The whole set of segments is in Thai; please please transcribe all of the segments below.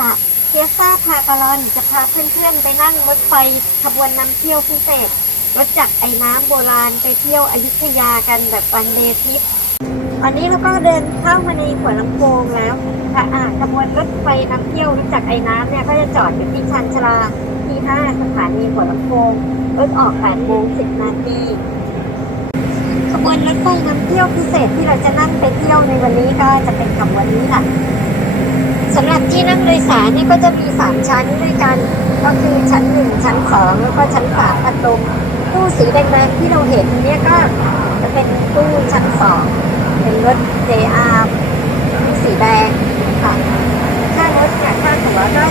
วันนี้เฟียสอิสระเฟียซ่าพากาลอนจะพาเพื่อนๆไปนั่งรถไฟขบวนนำเที่ยวพิเศษ รถจักรไอ้น้ำโบราณไปเที่ยวอยุธยากันแบบวันเดย์ทริปตอนนี้เราก็เดินเข้ามาในหัวลำโพงแล้วค่ะขบวนรถไฟนำเที่ยวรถจักรไอ้น้ำเนี่ยก็จะจอดอยู่ที่ชานชลาที่ 5 สถานีหัวลำโพงรถออก8โมง10นาทีขบวนรถไฟนำเที่ยวพิเศษที่เราจะนั่งไปเที่ยวในวันนี้ก็จะเป็นขบวนนี้แหละ สำหรับที่นั่งโดยสารนี่ก็จะมี 3 ชั้นด้วยกัน ก็คือชั้น 1 ชั้น 2 แล้วก็ชั้น3พัดลมตู้สีแดงๆที่เราเห็นเนี่ยก็จะเป็นตู้ชั้น 2 เป็นรถ JR สีแดงค่ะค่ารถเนี่ยค่าตั๋วก็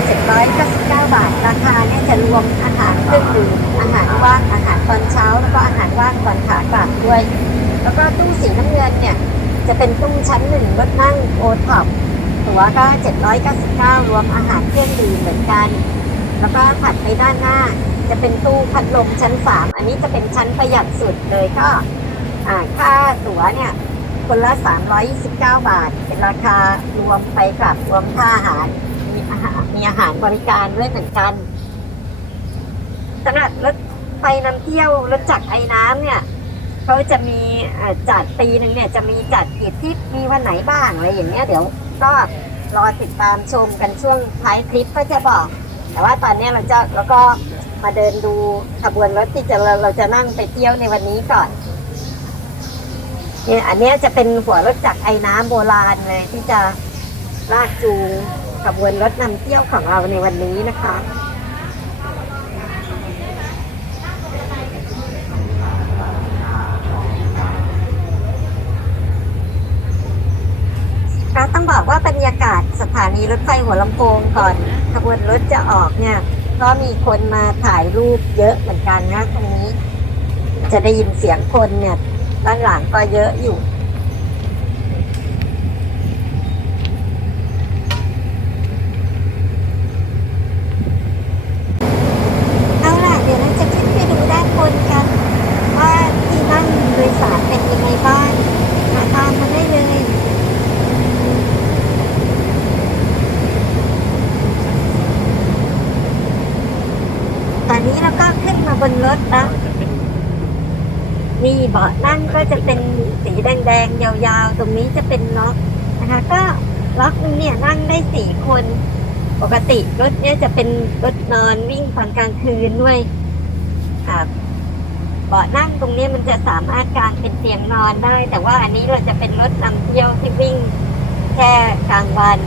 799 บาท ราคาเนี่ยจะรวมอาหารเครื่องดื่มอาหารว่างอาหารตอนเช้า แล้วก็อาหารว่างตอนขากลับด้วย แล้วก็ตู้สีน้ำเงินเนี่ยจะเป็นตู้ชั้นหนึ่งรถนั่งโอท็อป ตั๋วก็ 799 รวมอาหารเครื่องดื่มเหมือนกัน แล้วก็ถัดไปด้านหน้า จะเป็นตู้พัดลมชั้น 3 อันนี้จะเป็นชั้นประหยัดสุดเลยก็อ่าค่าตั๋วเนี่ยคนละ 329 บาท เป็นราคารวมไปกับรวมค่าอาหาร มีอาหารมีอาหารบริการด้วยเหมือนกันสำหรับรถไฟนำเที่ยวรถจักรไอ้น้ำเนี่ยเขาจะมีอ่อจัดปีหนึ่งเนี่ยจะมีจัดกี่ทริปมีวันไหนบ้างอะไรอย่างเงี้ยเดี๋ยว ก็รอติดตามชมกันช่วงท้ายคลิปก็จะบอก แต่ว่าตอนนี้เราจะแล้วก็มาเดินดูขบวนรถที่จะเราเราจะนั่งไปเที่ยวในวันนี้ก่อนเนี่ยอันนี้จะเป็นหัวรถจักรไอ้น้ำโบราณเลยที่จะลากจูงขบวนรถนำเที่ยวของเราในวันนี้นะคะ ก็ต้องบอกว่าบรรยากาศส ถานีรถไฟหัวลำโพงก่อนขบวนรถจะออกเนี่ย ก็มีคนมาถ่ายรูปเยอะเหมือนกันนะตรงนี้ จะได้ยินเสียงคนเนี่ยด้านหลังก็เยอะอยู่ เอาล่ะ เดี๋ยวเราจะขึ้นไปดูด้านบนกัน ว่าที่นั่งโดยสารเป็นยังไงบ้างมาตามมาได้เลย ตอนนี้เราก็ขึ้นมาบนรถแล้วนี่เบาะนั่งก็จะเป็นสีแดงๆ ยาวๆ ตรงนี้จะเป็นล็อกนะคะ ก็ล็อกนึงเนี่ยนั่งได้ สี่คน ปกติรถเนี่ยจะเป็นรถนอนวิ่งตอนกลางคืนด้วยเบาะนั่งตรงนี้มันจะสามารถกางเป็นเตียงนอนได้ แต่ว่าอันนี้เราจะเป็นรถนำเที่ยวที่วิ่งแค่กลางวัน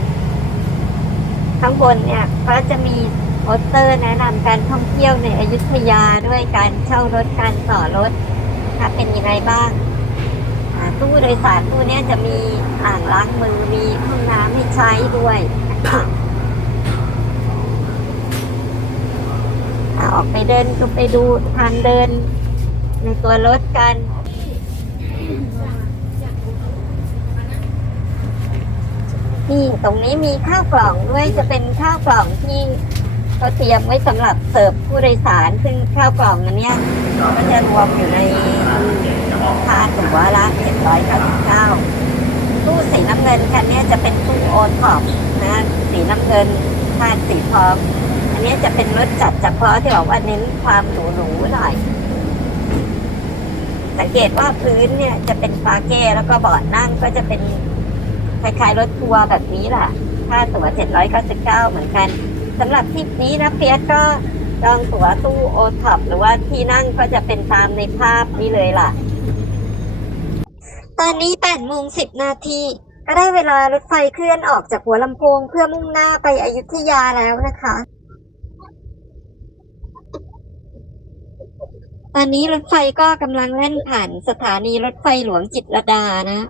ข้างบนเนี่ยก็จะมีโปสเตอร์แนะนำการท่องเที่ยวในอยุธยาด้วยการเช่ารถการต่อรถนะคะเป็นยังไงบ้าง ตู้โดยสารตู้นี้จะมีอ่างล้างมือมีห้องน้ำให้ใช้ด้วยนะคะอ่าออกไปเดินก็ไปดูทางเดิน ในตัวรถกันนี่ตรงนี้มีข้าวกล่องด้วยจะเป็นข้าวกล่องที่เขาเตรียมไว้สำหรับเสิร์ฟผู้โดยสารซึ่งข้าวกล่องอันเนี้ยก็จะรวมอยู่ใน ค่าตั๋วละ799ตู้สีน้ำเงินคันนี้จะเป็นตู้โอท็อปนะสีน้ำเงินคาดสีทองอันนี้จะเป็นรถจัดเฉพาะที่บอกว่าเน้นความหรูๆหน่อย สังเกตว่าพื้นเนี่ยจะเป็นปาเก้แล้วก็เบาะนั่งก็จะเป็นคล้ายๆรถทัวร์แบบนี้แหละค่าตั๋ว799 เหมือนกันสำหรับทริปนี้นะเฟียสก็จองตั๋วตู้โอท็อปหรือว่าที่นั่งก็จะเป็นตามในภาพนี้เลยล่ะ ตอนนี้8โมง10 นาทีก็ได้เวลารถไฟเคลื่อนออกจากหัวลำโพงเพื่อมุ่งหน้าไปอยุธยาแล้วนะคะ ตอนนี้รถไฟก็กำลังแล่นผ่านสถานีรถไฟหลวงจิตรดานะ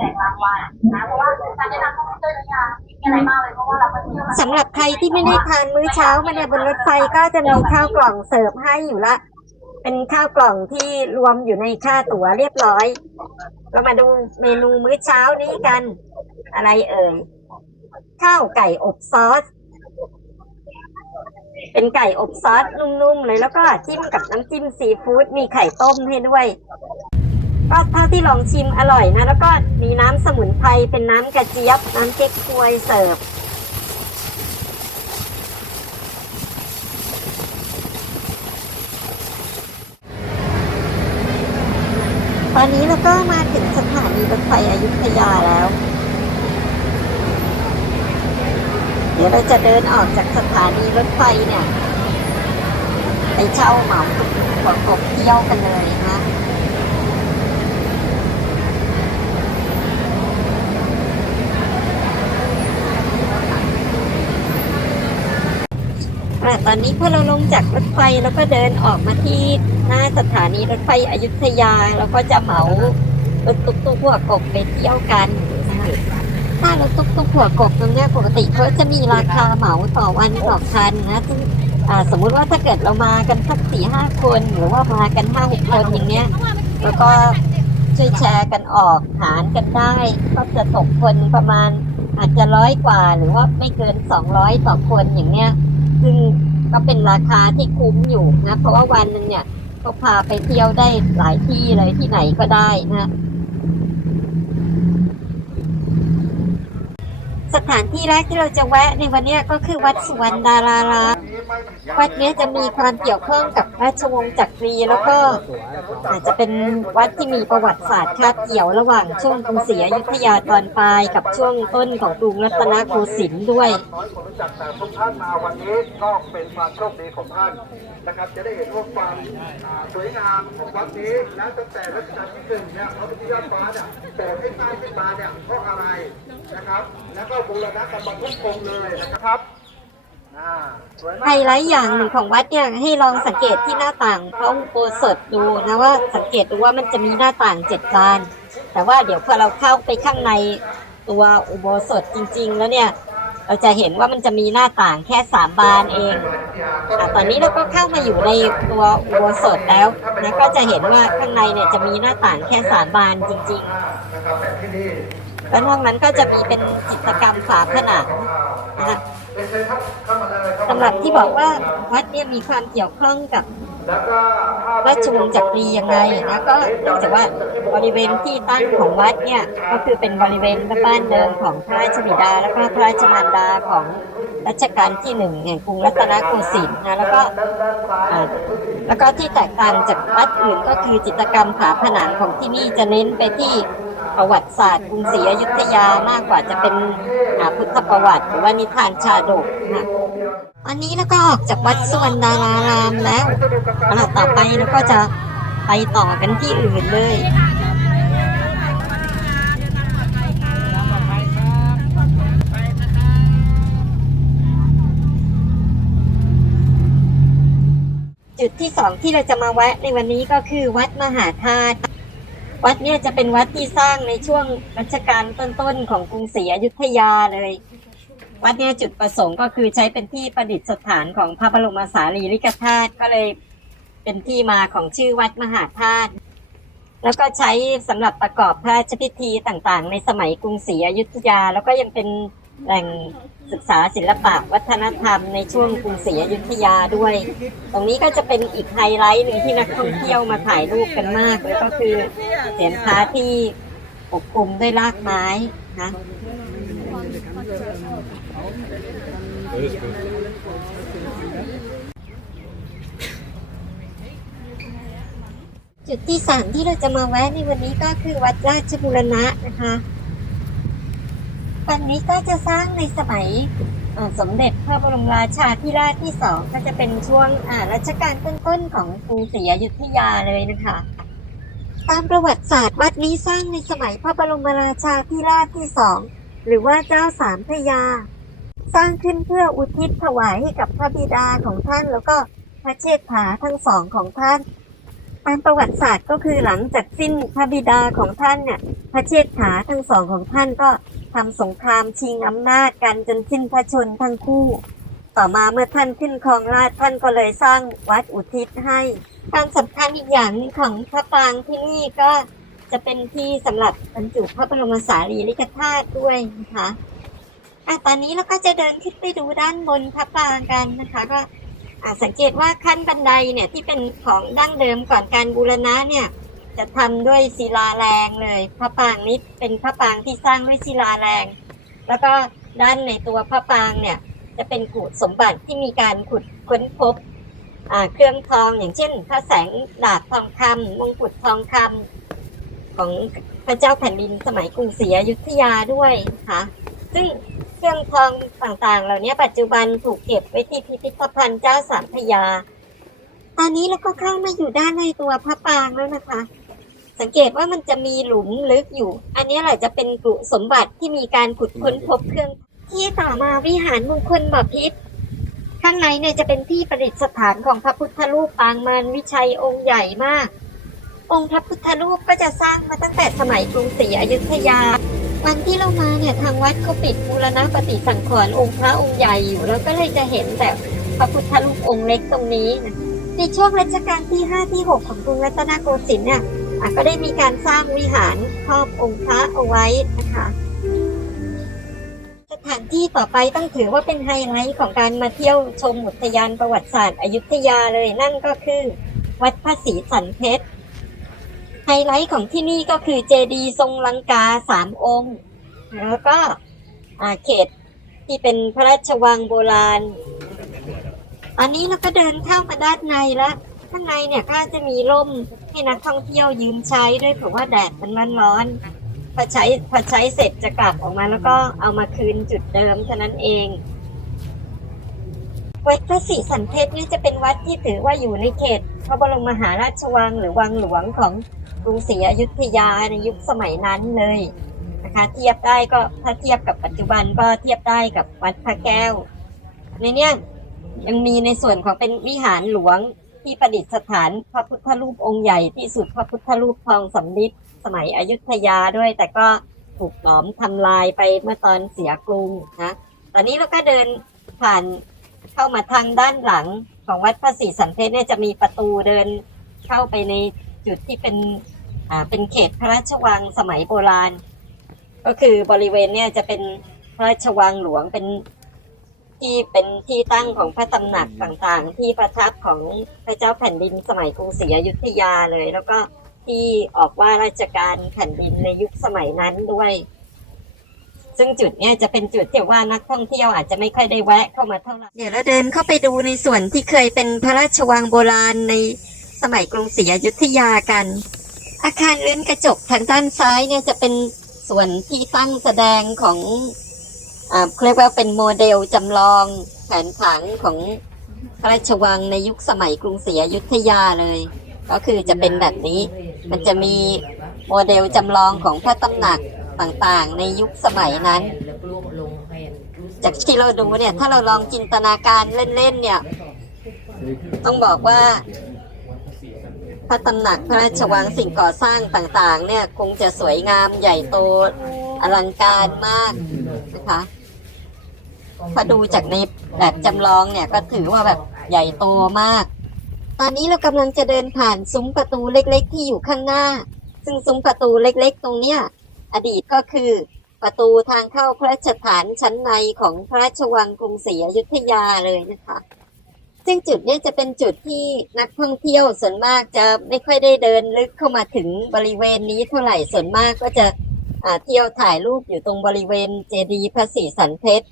การตกรางวัลนะเพราะว่าการได้รับข้อมูลเจอเนี่ยมีอะไรมากเลยเพราะว่าเราไปเที่ยวมาสำหรับใครที่ไม่ได้ทานมื้อเช้ามาเนี่ยบนรถไฟก็จะมีข้าวกล่องเสิร์ฟให้อยู่ละ เป็นข้าวกล่องที่รวมอยู่ในค่าตั๋วเรียบร้อย เรามาดูเมนูมื้อเช้านี้กัน อะไรเอ่ย ข้าวไก่อบซอส เป็นไก่อบซอสนุ่มๆเลยแล้วก็จิ้มกับน้ำจิ้มซีฟู้ดมีไข่ต้มให้ด้วย ก็เท่าที่ลองชิมอร่อยนะ แล้วก็มีน้ำสมุนไพรเป็นน้ำกระเจี๊ยบ น้ำเก๊กฮวยเสิร์ฟตอนนี้เราก็มาถึงสถานีรถไฟอยุธยาแล้ว เดี๋ยวเราจะเดินออกจากสถานีรถไฟเนี่ย ไปเช่าเหมาหัวกบเที่ยวกันเลยนะ ตอนนี้พอเราลงจากรถไฟแล้วก็เดินออกมาที่หน้าสถานีรถไฟอยุธยาแล้วก็จะเหมารถตุ๊กตุ๊กหัวกบไปเที่ยวกันถ้ารถตุ๊กตุ๊กหัวกบตรงนี้ปกติเขาจะมีราคาเหมาต่อวันต่อคันนะซึ่งสมมุติว่าถ้าเกิดเรามากันสักสี่ห้าคนหรือว่ามากันห้าหกคนอย่างเนี้ยแล้วก็ช่วยแชร์กันออกหารกันได้ ก็จะตกคนประมาณอาจจะร้อยกว่า หรือว่าไม่เกินสองร้อยต่อคนอย่างเนี้ย ซึ่งก็เป็นราคาที่คุ้มอยู่นะเพราะว่าวันหนึ่งเนี่ยก็พาไปเที่ยวได้หลายที่เลยที่ไหนก็ได้นะสถานที่แรกที่เราจะแวะในวันนี้ก็คือวัดสุวรรณดาราราม วัดนี้จะมีความเกี่ยวข้องกับราชวงศ์จักรี แล้วก็อาจจะเป็นวัดที่มีประวัติศาสตร์คาบเกี่ยวระหว่างช่วงกรุงศรีอยุธยาตอนปลายกับช่วงต้นของกรุงรัตนโกสินทร์ด้วยน้อยคนรู้จักแต่ทุกท่านมาวันนี้ก็เป็นความโชคดีของท่านนะครับ จะได้เห็นว่าความสวยงามของวัดนี้และตั้งแต่รัชกาลที่หนึ่งเนี่ยพระพุทธยอดฟ้าเนี่ยโปรดให้สร้างขึ้นมาเนี่ยเพราะอะไรนะครับ แล้วก็บูรณะกันมาทุกองเลยนะครับ ไฮไลท์อย่างหนึ่งของวัดเนี่ยให้ลองสังเกตที่หน้าต่างพระอุโบสถดูนะว่าสังเกตดูว่ามันจะมีหน้าต่างเจ็ดบาน แต่ว่าเดี๋ยวพอเราเข้าไปข้างในตัวอุโบสถจริง ๆ แล้วเนี่ยเราจะเห็นว่ามันจะมีหน้าต่างแค่สามบานเองอตอนนี้เราก็เข้ามาอยู่ในตัวอุโบสถแล้วนะก็จะเห็นว่าข้างในเนี่ยจะมีหน้าต่างแค่สามบานจริงนะครับแต่ที่นี่ๆแล้วนอกนั้นก็จะมีเป็นจิตรกรรมฝาผนังนะ สำหรับที่บอกว่าวัดเนี่ยมีความเกี่ยวข้องกับวก็ภาพราชวงศ์จักรียังไงนะก็เนื่องจากว่าบริเวณที่ตั้งของวัดเนี่ยก็คือเป็นบริเวณบ้านเดิมของพระราชบิดา แล้วก็พระราชมารดาของรัชกาลที่หนึ่งแห่งกรุงรัตนโกสินทร์นะแล้วก็แล้วก็ที่แตกต่างจากวัดอื่นก็คือจิตรกรรมฝาผนังของที่นี่จะเน้นไปที่ ประวัติศาสตร์กรุงศรีอยุธยามากกว่าจะเป็นอาพุทธประวัติหรือว่านิทานชาดกนะอันนี้แล้วก็ออกจากวัดสุวรรณดารารามแล้วเอาล่ะต่อไปเราก็จะไปต่อกันที่อื่นเลยจุดที่สองที่เราจะมาแวะในวันนี้ก็คือวัดมหาธาตุ วัดเนี่ยจะเป็นวัดที่สร้างในช่วงรัชกาลต้นๆของกรุงศรีอยุธยาเลย วัดเนี่ยจุดประสงค์ก็คือใช้เป็นที่ประดิษฐานของพระบรมสารีริกธาตุก็เลยเป็นที่มาของชื่อวัดมหาธาตุแล้วก็ใช้สำหรับประกอบพระราชพิธีต่างๆ ในสมัยกรุงศรีอยุธยา แล้วก็ยังเป็น แหล่งศึกษาศิลปะวัฒนธรรมในช่วงกรุงศรีอยุธยาด้วย ตรงนี้ก็จะเป็นอีกไฮไลท์หนึ่งที่นักท่องเที่ยวมาถ่ายรูปกันมากเลยก็คือเสียนพระที่ปกคลุมด้วยรากไม้นะจุดที่สามที่เราจะมาแวะในวันนี้ก็คือวัดราชบุรณะนะคะ วันนี้ก็จะสร้างในสมัยสมเด็จพระบรมราชาธิราชที่สองก็จะเป็นช่วงอ่ารัชกาลต้นๆของกรุงศรีอยุธยาเลยนะคะ ตามประวัติศาสตร์วัดนี้สร้างในสมัยพระบรมราชาธิราชที่สองหรือว่าเจ้าสามพระยา สร้างขึ้นเพื่ออุทิศถวายให้กับพระบิดาของท่านแล้วก็พระเชษฐาทั้งสองของท่านตามประวัติศาสตร์ก็คือหลังจากสิ้นพระบิดาของท่านเนี่ยพระเชษฐาทั้งสองของท่านก็ ทำสงครามชิงอำนาจกันจนสิ้นพระชนทั้งคู่ ต่อมาเมื่อท่านขึ้นครองราชท่านก็เลยสร้างวัดอุทิศให้ความสำคัญอีกอย่างของพระปรางที่นี่ก็จะเป็นที่สำหรับบรรจุพระบรมสารีริกธาตุด้วยนะคะอะตอนนี้เราก็จะเดินขึ้นไปดูด้านบนพระปรางกันนะคะก็อ่าสังเกตว่าขั้นบันไดเนี่ยที่เป็นของดั้งเดิมก่อนการบูรณะเนี่ย จะทำด้วยศิลาแรงเลย พระปรางนี้เป็นพระปรางที่สร้างด้วยศิลาแรง แล้วก็ด้านในตัวพระปรางเนี่ยจะเป็นกุสมบัติที่มีการขุดค้นพบเครื่องทองอย่างเช่น พระแสงดาบทองคำมงกุฎทองคำของพระเจ้าแผ่นดินสมัยกรุงศรีอยุธยาด้วยนะคะซึ่งเครื่องทองต่างๆ เหล่านี้ปัจจุบันถูกเก็บไว้ที่พิพิธภัณฑ์เจ้าสามพยาตอนนี้เราก็เข้ามาอยู่ด้านในตัวพระปรางแล้วนะคะ สังเกตว่ามันจะมีหลุมลึกอยู่ อันนี้แหละจะเป็นกรุสมบัติที่มีการขุดค้นพบเครื่อง ที่ต่อมาวิหารมงคลบพิตรข้างในเนี่ยจะเป็นที่ประดิษฐานของพระพุทธรูปปางมารวิชัยองค์ใหญ่มาก องค์พระพุทธรูปก็จะสร้างมาตั้งแต่สมัยกรุงศรีอยุธยา วันที่เรามาเนี่ยทางวัดเขาปิดบูรณะปฏิสังขรณ์องค์พระองค์ใหญ่อยู่แล้วก็เลยจะเห็นแต่พระพุทธรูปองค์เล็กตรงนี้ ในช่วงรัชกาลที่ 5 ที่ 6 ของกรุงรัตนโกสินทร์เนี่ย ก็ได้มีการสร้างวิหารครอบองค์พระเอาไว้นะคะสถานที่ต่อไปต้องถือว่าเป็นไฮไลท์ของการมาเที่ยวชมอุทยานประวัติศาสตร์อยุธยาเลยนั่นก็คือ วัดพระศรีสันเพชรไฮไลท์ของที่นี่ก็คือเจดีย์ทรงลังกาสามองค์ แล้วก็อาเขตที่เป็นพระราชวังโบราณ อันนี้เราก็เดินเข้ามาด้านในแล้ว ข้างในเนี่ยก็จะมีร่มให้นักท่องเที่ยวยืมใช้ด้วยเพราะว่าแดดมันร้อนร้อนพอใช้พอใช้เสร็จจะกลับออกมาแล้วก็เอามาคืนจุดเดิมเท่านั้นเองวัดพระศรีสันเพชรนี่จะเป็นวัดที่ถือว่าอยู่ในเขตพระบรมมหาราชวังหรือวังหลวงของกรุงศรีอยุธยาในยุคสมัยนั้นเลยนะคะ เทียบได้ก็ถ้าเทียบกับปัจจุบันก็เทียบได้กับวัดพระแก้ว ในเนี้ยยังมีในส่วนของเป็นวิหารหลวง ที่ประดิษฐานพระพุทธรูปองค์ใหญ่ที่สุดพระพุทธรูปทองสำริดสมัยอยุธยาด้วย แต่ก็ถูกหลอมทำลายไปเมื่อตอนเสียกรุงนะตอนนี้เราก็เดินผ่านเข้ามาทางด้านหลังของวัดพระศรีสันเพชรเนี่ยจะมีประตูเดินเข้าไปในจุดที่เป็นอ่าเป็นเขตพระราชวังสมัยโบราณ ก็คือบริเวณเนี่ยจะเป็นพระราชวังหลวงเป็น ที่เป็นที่ตั้งของพระตำหนักต่างๆ ที่ประทับของพระเจ้าแผ่นดินสมัยกรุงศรีอยุธยาเลย แล้วก็ที่ออกว่าราชการแผ่นดินในยุคสมัยนั้นด้วย ซึ่งจุดเนี้ยจะเป็นจุดที่ว่านักท่องเที่ยวอาจจะไม่ค่อยได้แวะเข้ามาเท่าไหร่เดี๋ยวเราเดินเข้าไปดูในส่วนที่เคยเป็นพระราชวังโบราณในสมัยกรุงศรีอยุธยากัน อาคารเรือนกระจกทางด้านซ้ายเนี่ยจะเป็นส่วนที่ตั้งแสดงของอ่า เรียกว่าเป็นโมเดลจำลองแผนผังของพระราชวังในยุคสมัยกรุงศรีอยุธยาเลย ก็คือจะเป็นแบบนี้ มันจะมีโมเดลจำลองของพระตำหนักต่างๆ ในยุคสมัยนั้น จากที่เราดูเนี่ย ถ้าเราลองจินตนาการเล่นๆเนี่ย ต้องบอกว่า พระตำหนักพระราชวังสิ่งก่อสร้างต่างๆ เนี่ยคงจะสวยงามใหญ่โตอลังการมากนะคะพอดูจากในแบบจำลองเนี่ยก็ถือว่าแบบใหญ่โตมาก ตอนนี้เรากำลังจะเดินผ่านซุ้มประตูเล็กๆ ที่อยู่ข้างหน้า ซึ่งซุ้มประตูเล็กๆ ตรงเนี้ยอดีตก็คือประตูทางเข้าพระราชฐานชั้นในของพระราชวังกรุงศรีอยุธยาเลยนะคะ ซึ่งจุดนี้จะเป็นจุดที่นักท่องเที่ยวส่วนมากจะไม่ค่อยได้เดินลึกเข้ามาถึงบริเวณนี้เท่าไหร่ส่วนมากก็จะเที่ยวถ่ายรูปอยู่ตรงบริเวณเจดีย์พระศรีสันเพชร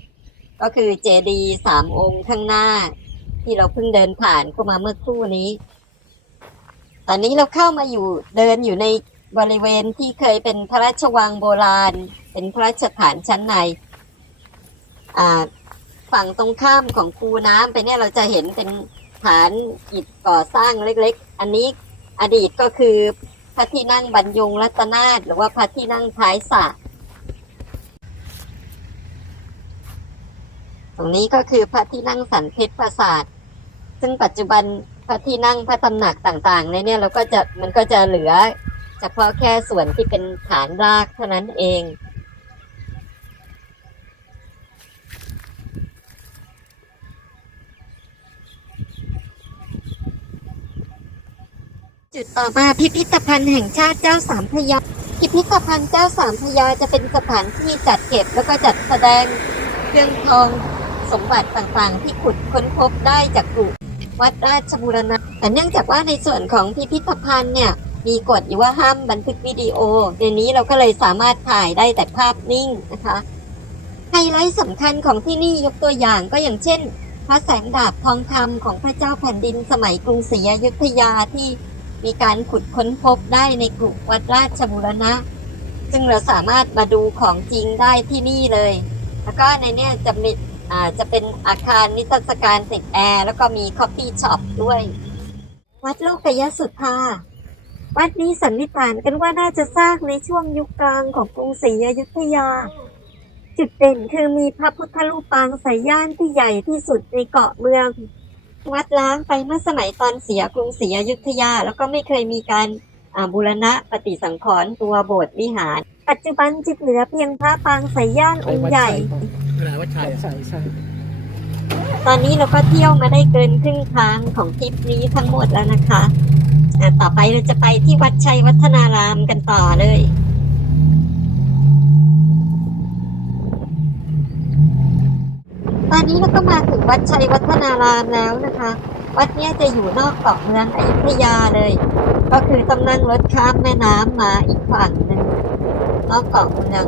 ก็คือเจดีย์สามองค์ข้างหน้า ที่เราเพิ่งเดินผ่านเข้ามาเมื่อครู่นี้ ตอนนี้เราเข้ามาอยู่เดินอยู่ในบริเวณที่เคยเป็นพระราชวังโบราณ เป็นพระราชฐานชั้นในอ่า ฝั่งตรงข้ามของคูน้ำไปเนี่ยเราจะเห็นเป็นฐานอิฐก่อสร้างเล็กๆ อันนี้อดีตก็คือพระที่นั่งบรรยงรัตนาถหรือว่าพระที่นั่งท้ายสระตรงนี้ก็คือพระที่นั่งสันเพชรปราสาท ซึ่งปัจจุบันพระที่นั่งพระตำหนักต่างๆในเนี่ยเราก็จะมันก็จะเหลือเฉพาะแค่ส่วนที่เป็นฐานรากเท่านั้นเอง จุดต่อมาพิพิธภัณฑ์แห่งชาติเจ้าสามพระยา พิพิธภัณฑ์เจ้าสามพระยาจะเป็นสถานที่จัดเก็บแล้วก็จัดแสดงเครื่องทองสมบัติต่างๆ ที่ขุดค้นพบได้จากกลุ่มวัดราชบูรณะ แต่เนื่องจากว่าในส่วนของพิพิธภัณฑ์เนี่ยมีกฎอยู่ว่าห้ามบันทึกวิดีโอ ในนี้เราก็เลยสามารถถ่ายได้แต่ภาพนิ่งนะคะไฮไลท์สำคัญของที่นี่ยกตัวอย่างก็อย่างเช่น พระแสงดาบทองคำของพระเจ้าแผ่นดินสมัยกรุงศรีอยุธยาที่ มีการขุดค้นพบได้ในกรุวัดราชบูรณะ ซึ่งเราสามารถมาดูของจริงได้ที่นี่เลย แล้วก็ในเนี้ยจะมีอ่าจะเป็นอาคารนิทรรศการติดแอร์แล้วก็มีคอฟฟี่ช็อปด้วย วัดโลกยสุธาวัดนี้สันนิษฐานกันว่าน่าจะสร้างในช่วงยุคกลางของกรุงศรีอยุธยา จุดเด่นคือมีพระพุทธรูปปางสายย่านที่ใหญ่ที่สุดในเกาะเมือง วัดล้างไปเมื่อสมัยตอนเสียกรุงศรีอยุธยา แล้วก็ไม่เคยมีการบูรณะปฏิสังขรณ์ตัวโบสถ์วิหาร ปัจจุบันจิตเหลือเพียงพระปางสายย่านองค์ใหญ่ วัดชัยใช่ใช่ตอนนี้เราก็เที่ยวมาได้เกินครึ่งทางของทริปนี้ทั้งหมดแล้วนะคะ ต่อไปเราจะไปที่วัดชัยวัฒนารามกันต่อเลย ตอนนี้เราก็มาถึงวัดชัยวัฒนารามแล้วนะคะ วัดเนี้ยจะอยู่นอกเกาะเมืองอยุธยาเลย ก็คือต้องนั่งรถข้ามแม่น้ำมาอีกฝั่งหนึ่งนอกเกาะเมือง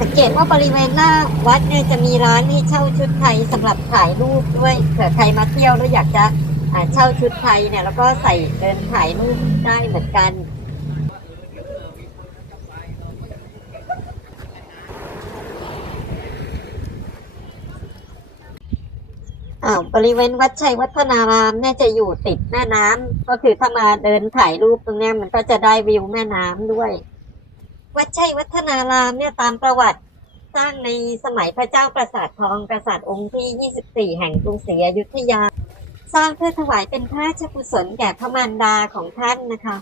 สังเกตว่าบริเวณหน้าวัดเนี่ยจะมีร้านให้เช่าชุดไทยสำหรับถ่ายรูปด้วยเผื่อใครมาเที่ยวแล้วอยากจะเช่าชุดไทยเนี่ยแล้วก็ใส่เดินถ่ายรูปได้เหมือนกัน อ่าบริเวณวัดชัยวัฒนารามเนี่ยจะอยู่ติดแม่น้ำก็คือถ้ามาเดินถ่ายรูปตรงเนี้ยมันก็จะได้วิวแม่น้ำด้วย วัดชัยวัฒนารามเนี่ยตามประวัติสร้างในสมัยพระเจ้าประสาททองกษัตริย์องค์ที่ 24 แห่งกรุงศรีอยุธยา สร้างเพื่อถวายเป็นพระราชกุศลแก่พระมารดาของท่านนะคะ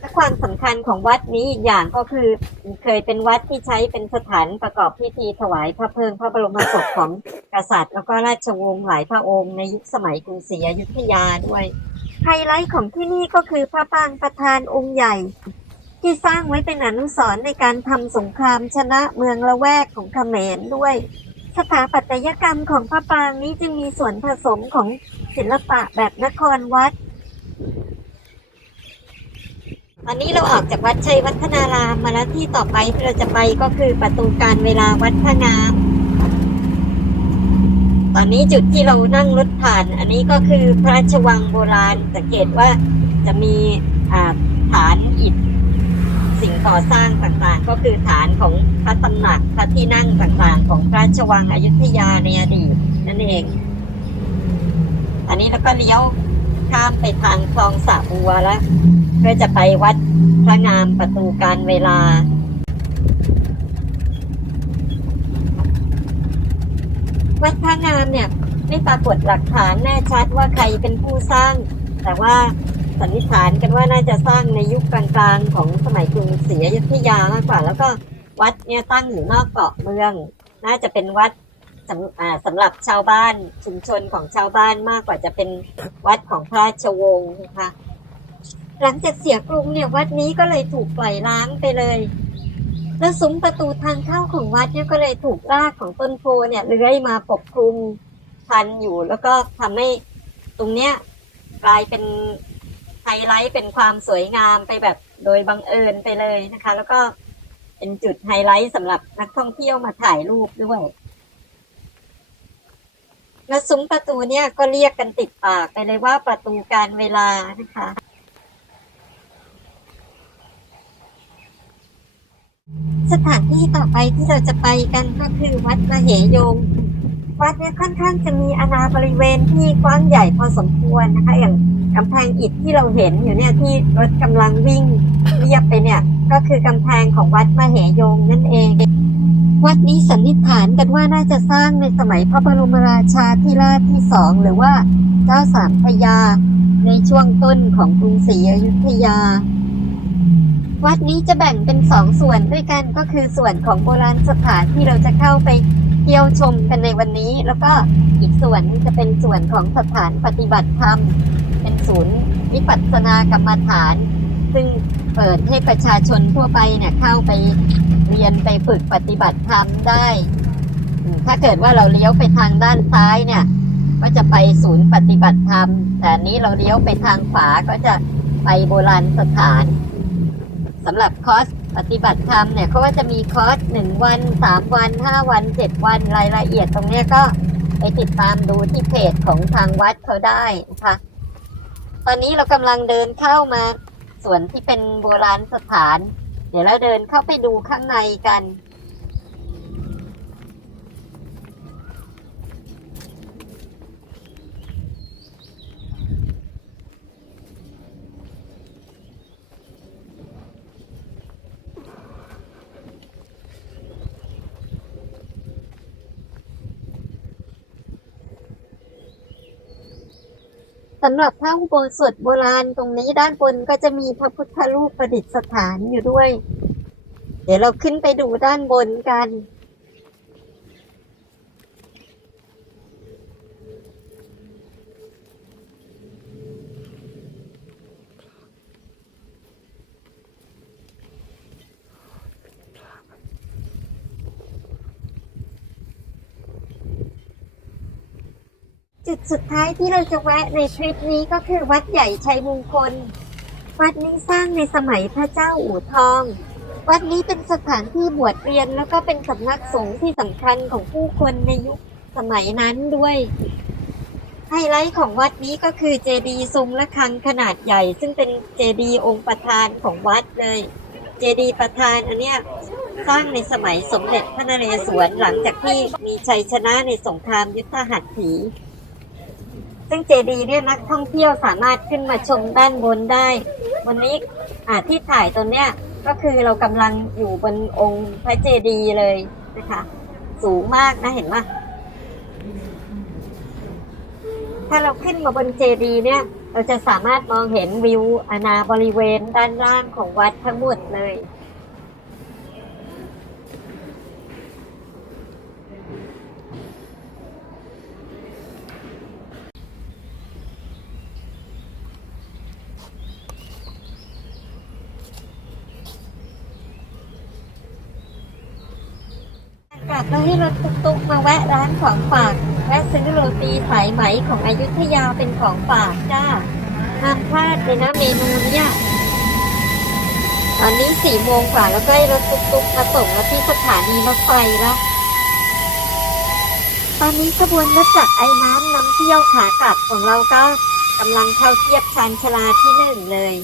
และความสำคัญของวัดนี้อีกอย่างก็คือเคยเป็นวัดที่ใช้เป็นสถานประกอบพิธีถวายพระเพลิงพระบรมศพของ กษัตริย์ แล้วก็ราชวงศ์หลายพระองค์ในยุคสมัยกรุงศรีอยุธยาด้วย ไฮไลท์ของที่นี่ก็คือพระปางประธานองค์ใหญ่ ที่สร้างไว้เป็นอนุสรณ์ในการทำสงครามชนะเมืองละแวกของเขมรด้วย สถาปัตยกรรมของพระปรางนี้จึงมีส่วนผสมของศิลปะแบบนครวัดตอนนี้เราออกจากวัดชัยวัฒนารามมาแล้วที่ต่อไปที่เราจะไปก็คือประตูการเวลาวัดพระงาม อนนี้จุดที่เรานั่งรถผ่าน อันนี้ก็คือพระราชวังโบราณสังเกตว่าจะมีฐานอิฐสิ่งก่อสร้างต่างๆ ก็คือฐานของพระตำหนักพระที่นั่งต่างๆ ของพระราชวังอยุธยาในอดีตนั่นเอง อันนี้เราก็เลี้ยวข้ามไปทางคลองสะบัวแล้วเพื่อจะไปวัดพระงามประตูการเวลา วัดพระงามเนี่ย ไม่ปรากฏหลักฐานแน่ชัดว่าใครเป็นผู้สร้าง แต่ว่าสันนิษฐานกันว่าน่าจะสร้างในยุคกลางๆของสมัยกรุงศรีอยุธยามากกว่า แล้วก็วัดเนี่ยตั้งอยู่นอกเกาะเมือง น่าจะเป็นวัดสำสำหรับชาวบ้านชุมชนของชาวบ้านมากกว่าจะเป็นวัดของพระราชวงศ์นะคะหลังจากเสียกรุงเนี่ยวัดนี้ก็เลยถูกปล่อยล้างไปเลย แล้วซุ้มประตูทางเข้าของวัดเนี่ยก็เลยถูกรากของต้นโพเนี่ยเลื้อยมาปกคลุมพันอยู่ แล้วก็ทำให้ตรงเนี้ยกลายเป็นไฮไลท์เป็นความสวยงามไปแบบโดยบังเอิญไปเลยนะคะ แล้วก็เป็นจุดไฮไลท์สำหรับนักท่องเที่ยวมาถ่ายรูปด้วยและซุ้มประตูเนี่ยก็เรียกกันติดปากไปเลยว่าประตูการเวลานะคะ สถานที่ต่อไปที่เราจะไปกันก็คือวัดมเหยง วัดนี่ยค่อนข้างจะมีอาณาบริเวณที่กว้างใหญ่พอสมควรนะคะ อย่างกำแพงอิฐที่เราเห็นอยู่เนี่ยที่รถกำลังวิ่งเรียบไปเนี่ย ก็คือกำแพงของวัดมเหยงนั่นเอง วัดนี้สันนิษฐานกันว่าน่าจะสร้างในสมัยพระบรมราชาธิราชที่สองหรือว่าเจ้าสามพยาในช่วงต้นของกรุงศรีอยุธยา วัดนี้จะแบ่งเป็นสองส่วนด้วยกันก็คือส่วนของโบราณสถานที่เราจะเข้าไปเที่ยวชมกันในวันนี้ แล้วก็อีกส่วนนึงจะเป็นส่วนของสถานปฏิบัติธรรม เป็นศูนย์วิปัสสนากรรมฐาน ซึ่งเปิดให้ประชาชนทั่วไปเนี่ยเข้าไปเรียนไปฝึกปฏิบัติธรรมได้ ถ้าเกิดว่าเราเลี้ยวไปทางด้านซ้ายเนี่ย ก็จะไปศูนย์ปฏิบัติธรรม แต่นนี้เราเลี้ยวไปทางขวาก็จะไปโบราณสถาน สำหรับคอร์สปฏิบัติธรรมเนี่ยเขาก็จะมีคอร์สหนึ่งวันสามวันห้าวันเจ็ดวันรายละเอียดตรงเนี้ยก็ไปติดตามดูที่เพจของทางวัดเขาได้นะคะตอนนี้เรากำลังเดินเข้ามาส่วนที่เป็นโบราณสถาน เดี๋ยวเราเดินเข้าไปดูข้างในกัน สำหรับพระอุโบสถโบราณตรงนี้ด้านบนก็จะมีพระพุทธรูปประดิษฐานอยู่ด้วย เดี๋ยวเราขึ้นไปดูด้านบนกัน จุดสุดท้ายที่เราจะแวะในทริปนี้ก็คือวัดใหญ่ชัยมงคล วัดนี้สร้างในสมัยพระเจ้าอู่ทอง วัดนี้เป็นสถานที่บวชเรียนแล้วก็เป็นสำนักสงฆ์ที่สำคัญของผู้คนในยุคสมัยนั้นด้วยไฮไลท์ของวัดนี้ก็คือเจดีย์ทรงระฆังขนาดใหญ่ ซึ่งเป็นเจดีย์องค์ประธานของวัดเลย เจดีย์ประธานอันเนี้ยสร้างในสมัยสมเด็จพระนเรศวรหลังจากที่มีชัยชนะในสงครามยุทธหัตถี ซึ่งเจดีย์เนี่ยนักท่องเที่ยวสามารถขึ้นมาชมด้านบนได้ วันนี้ที่ถ่ายตัวเนี้ยก็คือเรากำลังอยู่บนองค์พระเจดีย์เลยนะคะ สูงมากนะเห็นไหมถ้าเราขึ้นมาบนเจดีย์เนี่ย เราจะสามารถมองเห็นวิวอาณาบริเวณด้านล่างของวัดทั้งหมดเลย กลับมาที่รถตุ๊กๆมาแวะร้านของฝาก แวะซื้อโรตีสายไหมของอยุธยาเป็นของฝากจ้าห้ามพลาดเลยนะเมนูเนี้ยตอนนี้สี่โมงกว่าแล้วก็ให้รถตุ๊กๆมาส่งมาที่สถานีรถไฟแล้วตอนนี้ขบวนรถจักรไอ้น้ำนำเที่ยวขากลับของเราก็กำลังเข้าเทียบชานชาลาที่หนึ่งเลย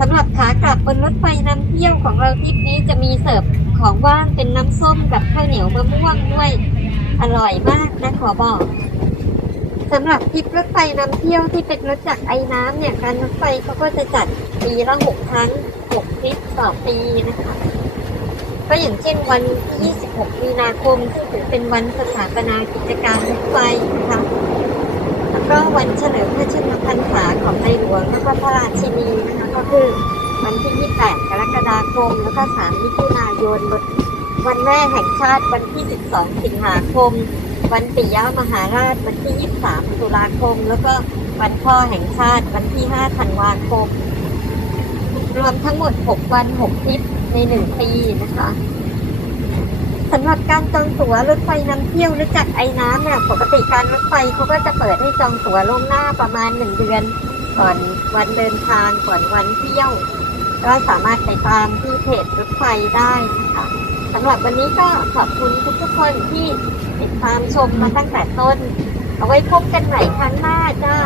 สำหรับขากลับบนรถไฟนำเที่ยว ของเราทริปนี้จะมีเสิร์ฟของว่างเป็นน้ำส้มกับข้าวเหนียวมะม่วงด้วย อร่อยมากนะขอบอกสำหรับทริปรถไฟนำเที่ยวที่เป็นรถจักรไอ้น้ำเนี่ยการรถไฟเขาก็จะจัดปีละหกครั้งหกทริปต่อปีนะคะ ก็อย่างเช่นวันที่ 26 มีนาคมซึ่งถือเป็นวันสถาปนากิจการรถไฟนะคะแล้วก็วันเฉลิมพระชนมพรรษาของในหลวงแล้วก็พระราชินีนะคะก็คือ วันที่ 28 กรกฎาคม แล้วก็ 3 มิถุนายน วันแม่แห่งชาติวันที่ 12 สิงหาคม วันปิยมหาราชวันที่ 23 ตุลาคม แล้วก็วันพ่อแห่งชาติวันที่ 5 ธันวาคม รวมทั้งหมด 6 วัน 6ทริปใน 1 ปีนะคะสำหรับการจองตั๋วรถไฟนำเที่ยวหรือจากไอ้น้ำเนี่ยปกติการรถไฟเขาก็จะเปิดให้จองตั๋วล่วงหน้าประมาณหนึ่งเดือน ก่อนวันเดินทางก่อนวันเที่ยว ก็สามารถไปตามที่เพจรถไฟได้นะคะสำหรับวันนี้ก็ขอบคุณทุกๆคนที่ติดตามชมมาตั้งแต่ต้น เอาไว้พบกันใหม่ครั้งหน้าจ้า